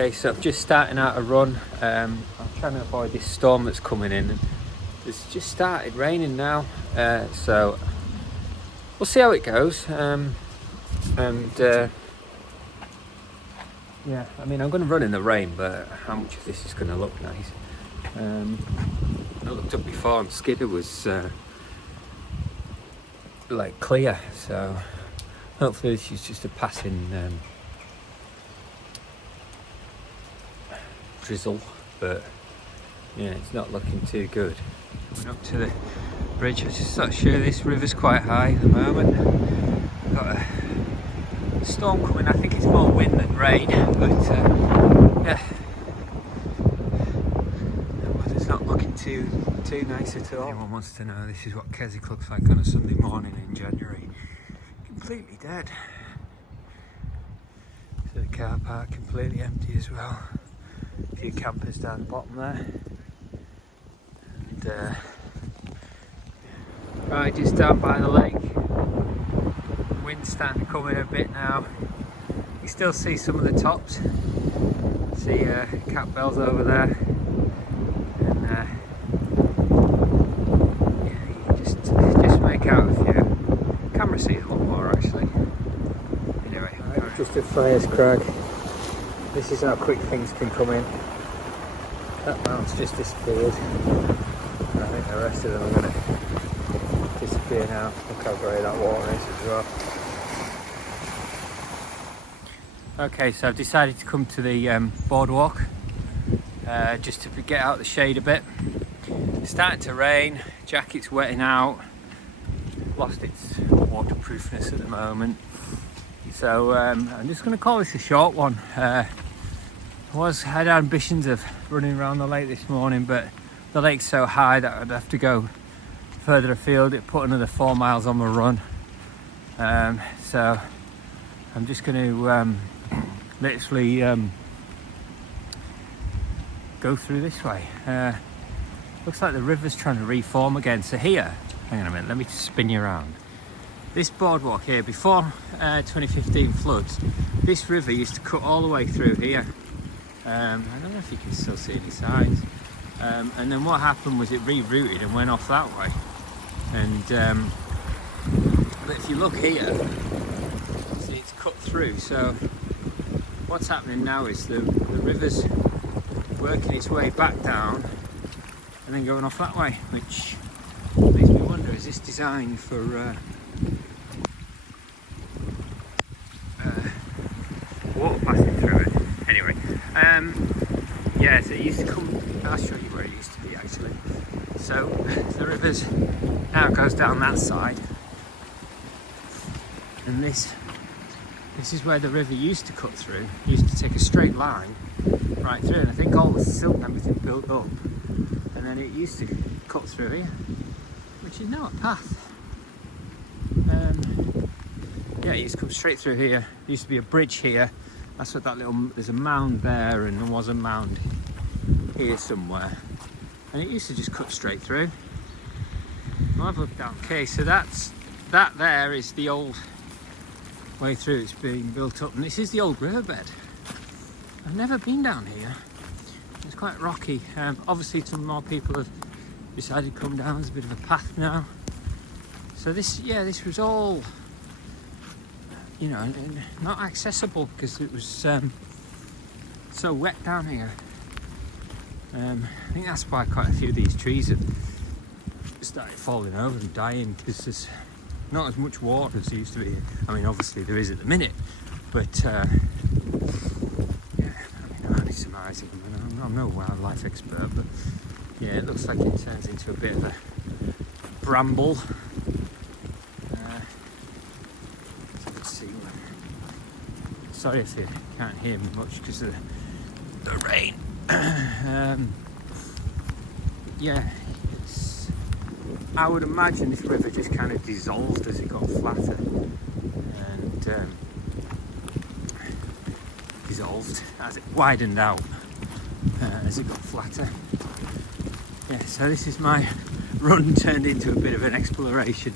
Okay, so I'm just starting out a run. I'm trying to avoid this storm that's coming in. It's just started raining now, so we'll see how it goes. Yeah, I mean, I'm going to run in the rain, but how much of this is going to look nice? I looked up before and Skidder was like clear, so hopefully this is just a passing drizzle, but yeah, it's not looking too good. Coming up to the bridge, I just thought sure this river's quite high at the moment. Got a storm coming. I think it's more wind than rain, but yeah, the weather's not looking too nice at all. Anyone wants to know, this is what Keswick looks like on a Sunday morning in January. Completely dead. So the car park completely empty as well. A few campers down the bottom there. And right, just down by the lake. Wind's starting to come in a bit now. You still see some of the tops. See cat bells over there. And yeah, you can just make out a few. Camera sees a lot more actually. Anyway, right, just at Friars Crag. This is how quick things can come in. That mount's just disappeared. I think the rest of them are going to disappear now. Look how grey that water is as well. Okay, so I've decided to come to the boardwalk just to get out the shade a bit. It's starting to rain, jacket's wetting out, lost its waterproofness at the moment. So I'm just going to call this a short one. I had ambitions of running around the lake this morning, but the lake's so high that I'd have to go further afield. It put another 4 miles on my run. So I'm just going to literally go through this way. Looks like the river's trying to reform again. So here, hang on a minute, let me just spin you around. This boardwalk here, before 2015 floods, this river used to cut all the way through here. I don't know if you can still see any signs. And then what happened was it rerouted and went off that way. And but if you look here, see it's cut through. So what's happening now is the river's working its way back down and then going off that way, which makes me wonder, is this designed for water passing through it? Anyway, yeah, so it used to come, I'll show you where it used to be actually. So the river's now goes down that side, and this is where the river used to cut through. It used to take a straight line right through, and I think all the silt and everything built up, and then it used to cut through here, which is now a path. Yeah, it used to come straight through here. There used to be a bridge here. That's what that little, there's a mound there, and there was a mound here somewhere. And it used to just cut straight through. I'll have a look down. Okay, so that there is the old way through. It's being built up, and this is the old riverbed. I've never been down here. It's quite rocky. Obviously some more people have decided to come down. There's a bit of a path now. So this was all, you know, not accessible because it was so wet down here. I think that's why quite a few of these trees have started falling over and dying, because there's not as much water as there used to be. I mean, obviously there is at the minute, but yeah, I mean, I'm only surmising. I mean, I'm no wildlife expert, but yeah, it looks like it turns into a bit of a bramble. Sorry if you can't hear me much because of the rain. Yeah, I would imagine this river just kind of dissolved as it got flatter, and dissolved as it widened out as it got flatter. Yeah, so this is my run turned into a bit of an exploration.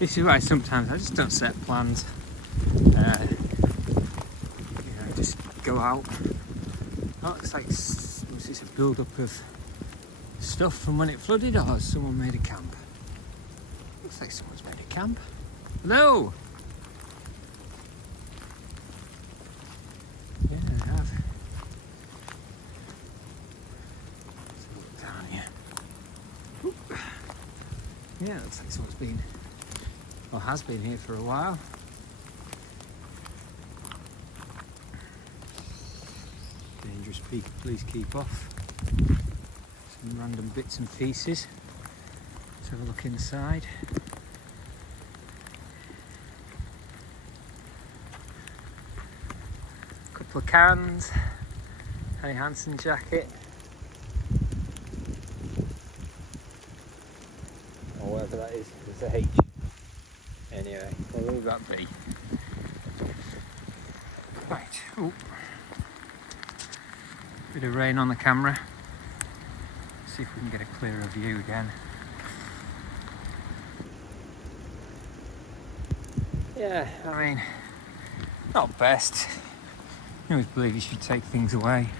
This is why sometimes I just don't set plans. You know, just go out. Oh, looks like was this a build-up of stuff from when it flooded, or has someone made a camp? Looks like someone's made a camp. Hello! Yeah, they have. Let's look down here. Oop. Yeah, looks like someone's been, or has been here for a while. Dangerous people, please keep off. Some random bits and pieces. Let's have a look inside. Couple of cans, Helly Hansen jacket, or whatever that is. There's a H. Anyway, we'll leave that be. Right. Ooh. Bit of rain on the camera. See if we can get a clearer view again. Yeah, I mean, not best. I always believe you should take things away.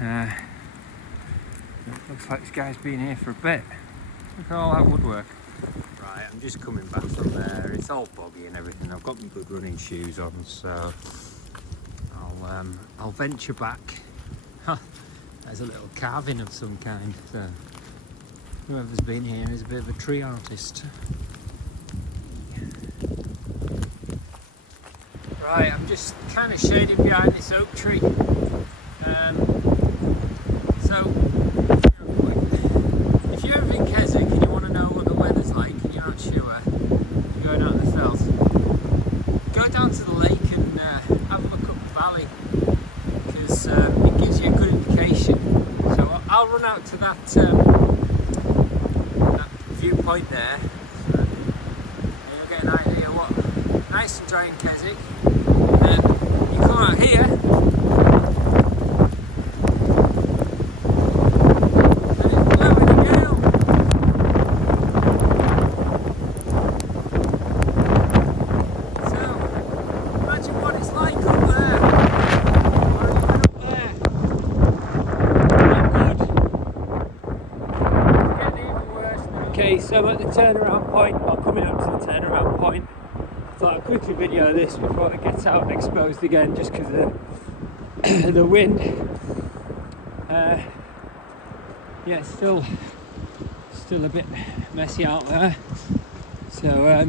It looks like this guy's been here for a bit. Look at all that woodwork. Right, I'm just coming back from there. It's all boggy and everything. I've got my good running shoes on, so I'll venture back. Huh, there's a little carving of some kind. So whoever's been here is a bit of a tree artist. Right, I'm just kind of shaded behind this oak tree. So, if you're ever in Keswick and you want to know what the weather's like and you're not sure, you're going out in the fells, go down to the lake and have a look up the valley, because it gives you a good indication. So I'll run out to that viewpoint there, so you'll get an idea what nice and dry in Keswick. Then you come out here, and it's blowing a gale. So imagine what it's like up there. Or even up there. Not good. It's getting even worse now. Okay, so I'm at the turnaround point, well, coming up to the turnaround point. Thought I'd quickly video this before it gets out and exposed again, just because of the wind. Yeah, it's still a bit messy out there. So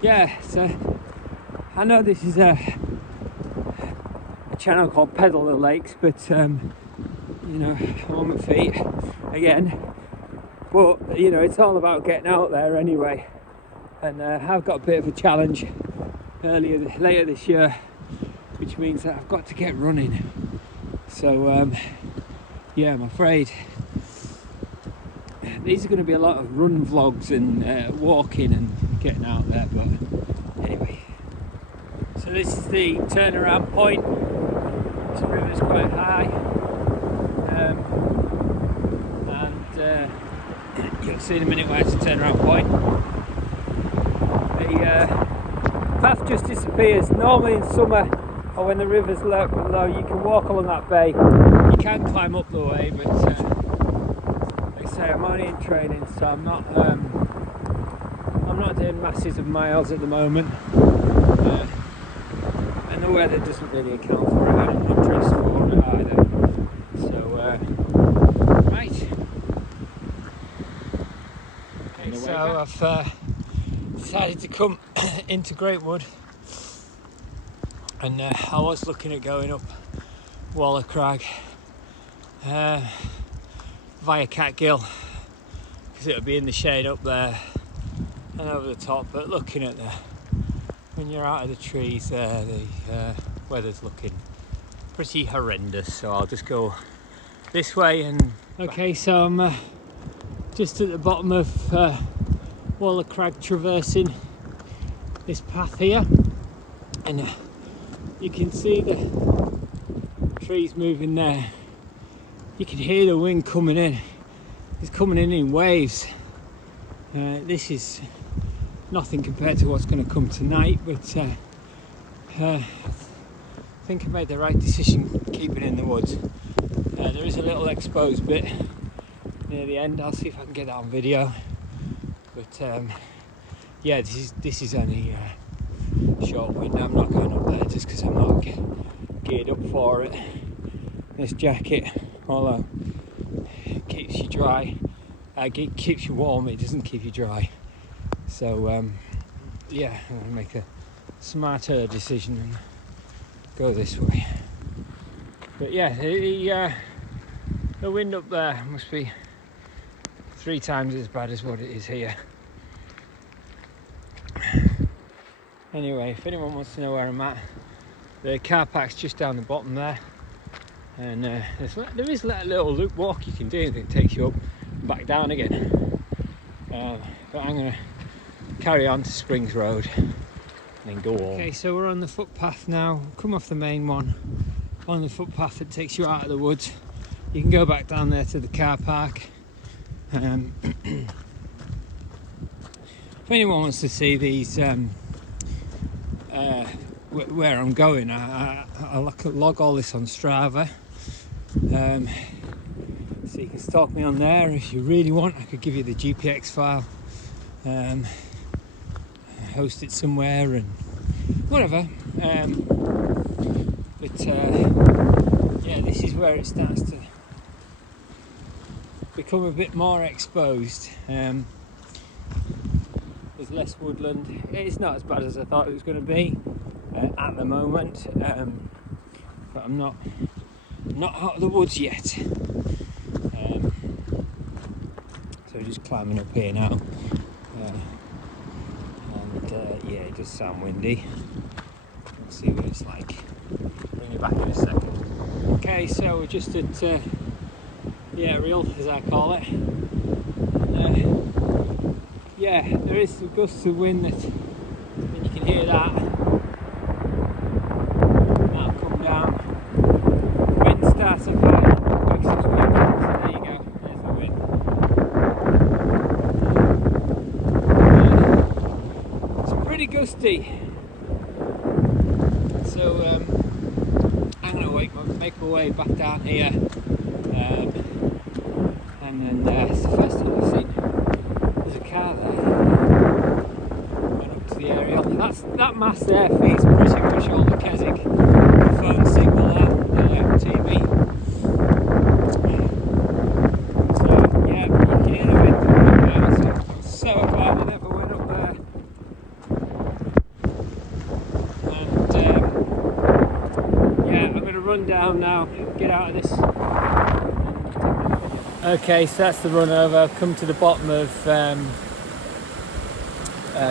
yeah, so I know this is a channel called Pedal the Lakes, but you know, I'm on my feet again. But you know, it's all about getting out there anyway. And I've got a bit of a challenge later this year, which means that I've got to get running. So yeah, I'm afraid these are going to be a lot of run vlogs and walking and getting out there. But anyway, so this is the turnaround point. This river's quite high, and you'll see in a minute where it's a turnaround point. The path just disappears. Normally in summer, or when the river's low, you can walk along that bay. You can climb up the way, but like I say, I'm only in training, so I'm not doing masses of miles at the moment, and the weather doesn't really account for it. I'm not dressed for it either. So right. Okay, so I've decided to come into Greatwood, and I was looking at going up Waller Crag via Catgill, because it'll be in the shade up there and over the top. But looking at when you're out of the trees there, the weather's looking pretty horrendous, so I'll just go this way. And okay, so I'm just at the bottom of Waller Crag, traversing this path here, and you can see the trees moving there. You can hear the wind coming in. It's coming in waves. This is nothing compared to what's going to come tonight, but think I made the right decision keeping in the woods. There is a little exposed bit near the end. I'll see if I can get that on video. But yeah, this is only short window. I'm not going up there just because I'm not geared up for it. This jacket, although it keeps you dry, it keeps you warm, it doesn't keep you dry. So yeah, I'm going to make a smarter decision and go this way. But yeah, the wind up there must be 3 times as bad as what it is here. Anyway, if anyone wants to know where I'm at, the car park's just down the bottom there, and there is a little loop walk you can do that takes you up and back down again. But I'm going to carry on to Springs Road and then go on. Okay, so we're on the footpath now. Come off the main one, on the footpath that takes you out of the woods. You can go back down there to the car park. If anyone wants to see these where I'm going, I'll log all this on Strava, so you can stalk me on there if you really want. I could give you the GPX file, host it somewhere and whatever, but yeah, this is where it starts to become a bit more exposed. There's less woodland. It's not as bad as I thought it was going to be at the moment, but I'm not out of the woods yet. So just climbing up here now, and yeah, it does sound windy. We'll see what it's like. Bring you back in a second. Okay, so we're just at yeah, Reel, as I call it. Yeah, there is some gusts of wind and you can hear that. That'll come down. The wind starts up high, quick as wind. So there you go, there's the wind. It's pretty gusty. So I'm going to make my way back down here. And then it's the first time I've seen there's a car there. Went up to the aerial. That mast there feeds pretty much all the Keswick phone signal there on TV. So yeah, you can hear the wind coming there. So I'm so glad I never went up there. And yeah, I'm going to run down now, get out of this. Okay, so that's the run over. I've come to the bottom of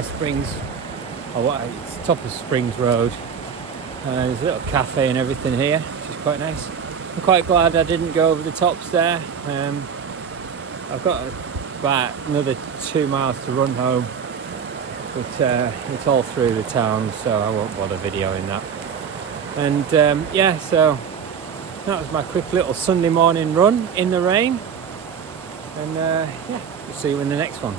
Springs, it's top of Springs Road. There's a little cafe and everything here, which is quite nice. I'm quite glad I didn't go over the tops there. I've got about another 2 miles to run home, but it's all through the town, so I won't bother videoing that. And yeah, so that was my quick little Sunday morning run in the rain. And yeah, we'll see you in the next one.